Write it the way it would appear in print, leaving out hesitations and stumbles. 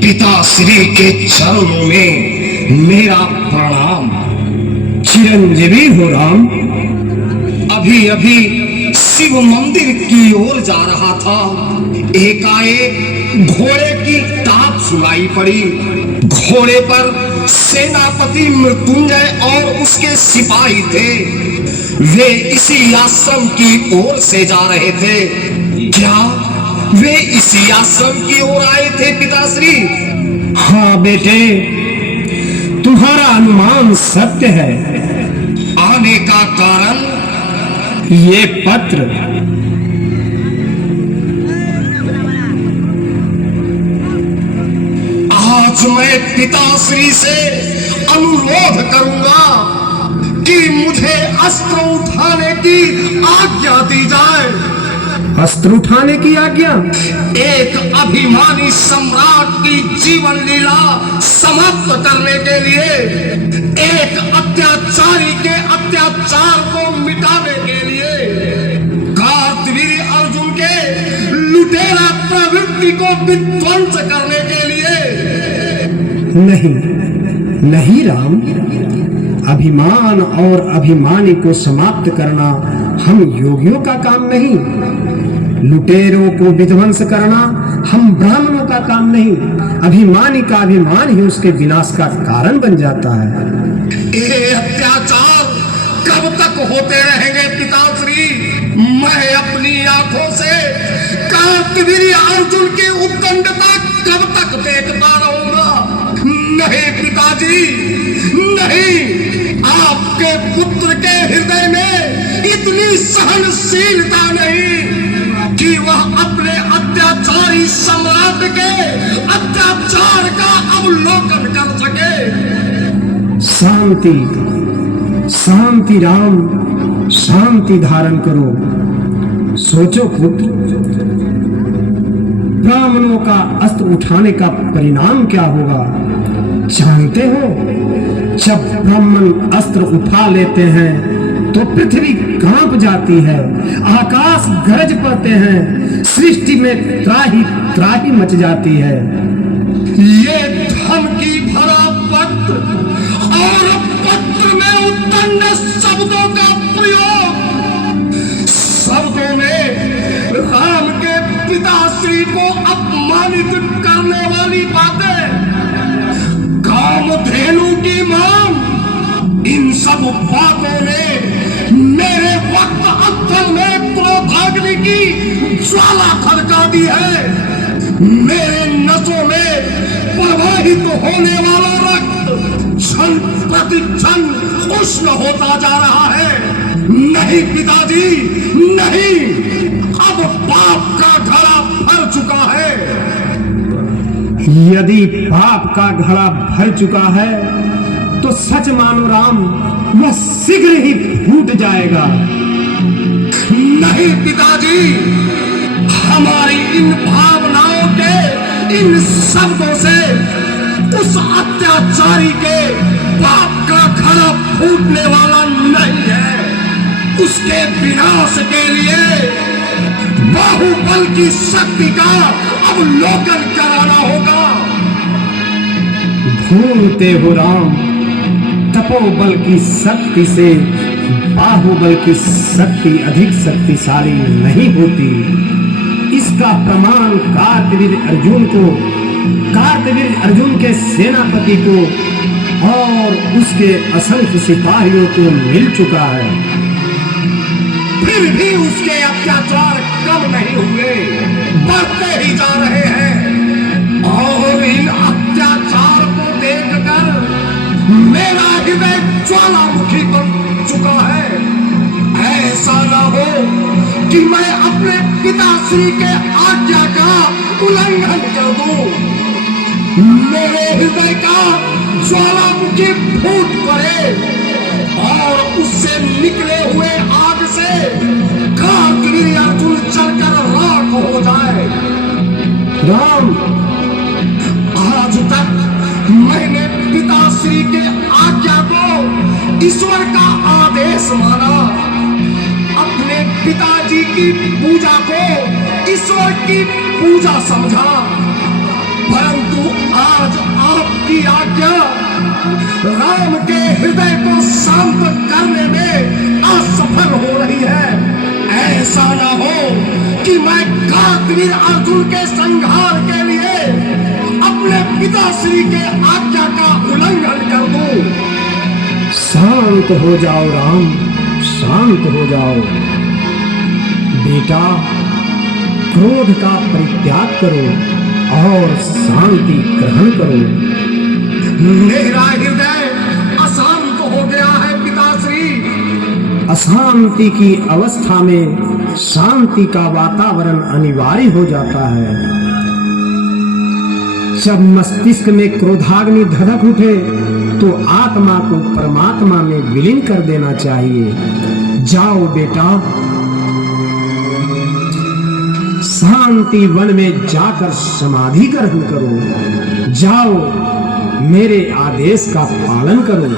पिताश्री के चरणों में मेरा प्रणाम। चिरंजीवी हो राम। अभी अभी शिव मंदिर की ओर जा रहा था, एकाएक घोड़े की टाप सुनाई पड़ी। घोड़े पर सेनापति मृत्युंजय और उसके सिपाही थे। वे इसी आश्रम की ओर से जा रहे थे। क्या वे इसी आश्रम की ओर आए थे पिताश्री? हाँ बेटे, तुम्हारा अनुमान सत्य है। आने का कारण? ये पत्र। आज मैं पिताश्री से अनुरोध करूंगा कि मुझे अस्त्र उठाने की आज्ञा दी जाए। अस्त्र उठाने की आज्ञा? एक अभिमानी सम्राट की जीवन लीला समाप्त करने के लिए, एक अत्याचारी के अत्याचार को मिटाने के लिए, कार्तवीर्य अर्जुन के लुटेरा प्रवृत्ति को विध्वंस करने के लिए। नहीं नहीं राम, अभिमान और अभिमानी को समाप्त करना हम योगियों का काम नहीं। लुटेरों को विध्वंस करना हम ब्राह्मणों का काम नहीं। अभिमानी का अभिमान ही उसके विनाश का कारण बन जाता है। ये अत्याचार कब तक होते रहेंगे पिताश्री? मैं अपनी आंखों से कार्तवीर्य अर्जुन की उद्दंडता कब तक देखता रहूंगा? नहीं पिताजी, नहीं। आपके पुत्र के हृदय में इतनी सहनशीलता नहीं कि वह अपने अत्याचारी सम्राट के अत्याचार का अवलोकन कर सके। शांति शांति राम, शांति धारण करो। सोचो पुत्र, ब्राह्मणों का अस्त्र उठाने का परिणाम क्या होगा जानते हो? जब ब्राह्मण अस्त्र उठा लेते हैं तो पृथ्वी कांप जाती है, आकाश गरज पड़ते हैं, सृष्टि में त्राही त्राही मच जाती है। ये धमकी भरा पत्र और पत्र में उत्पन्न शब्दों का प्रयोग, शब्दों में राम के पिताश्री को अपमानित करने वाली बातें, कामधेनु की मांग, इन सब बातों ने मेरे वक्त अत्थल में क्रोधाग्नि की ज्वाला खड़का दी है। मेरे नसों में प्रवाहित होने वाला रक्त क्षण प्रति क्षण उष्ण होता जा रहा है। नहीं पिताजी, नहीं। अब पाप का घड़ा भर चुका है। यदि पाप का घड़ा भर चुका है तो सच मानो राम, वह शीघ्र ही फूट जाएगा। नहीं पिताजी, हमारी इन भावनाओं के इन शब्दों से उस अत्याचारी के पाप का घड़ा फूटने वाला नहीं है। उसके विनाश के लिए बाहुबल की शक्ति का अवलोकन कराना होगा। भूलते हो राम, तपोबल की शक्ति से बाहुबल की शक्ति अधिक शक्तिशाली नहीं होती। इसका प्रमाण कार्तवीर्य अर्जुन के सेनापति को और उसके असंख्य सिपाहियों को मिल चुका है। फिर भी उसके अत्याचार कम नहीं हुए, बढ़ते ही जा रहे हैं। और इन अत्याचार को देखकर मेरा हृदय ज्वालामुखी बन चुका है। ऐसा ना हो कि मैं अपने पिताश्री के आज्ञा का उल्लंघन कर दूं। मेरे हृदय का ज्वालामुखी फूट पड़े और उससे निकले हुए आग से कार्तवीर्य अर्जुन जलकर राख हो जाए। राम, आज तक मैंने पिताश्री के आज्ञा को ईश्वर का आदेश माना। अपने पिताजी की पूजा को ईश्वर की पूजा समझा, परंतु आज आपकी आज्ञा राम के हृदय को शांत करने में असफल हो रही है। ऐसा न हो कि मैं कार्तवीर अर्जुन के संहार के लिए अपने पिताश्री के आज्ञा का उल्लंघन कर दूं। शांत हो जाओ राम, शांत हो जाओ बेटा, क्रोध का परित्याग करो और शांति ग्रहण करो। मेरा हृदय अशांत हो गया है पिताश्री। अशांति की अवस्था में शांति का वातावरण अनिवार्य हो जाता है। जब मस्तिष्क में क्रोधाग्नि धधक उठे तो आत्मा को परमात्मा में विलीन कर देना चाहिए। जाओ बेटा, शांति वन में जाकर समाधि ग्रहण करो। जाओ, मेरे आदेश का पालन करो।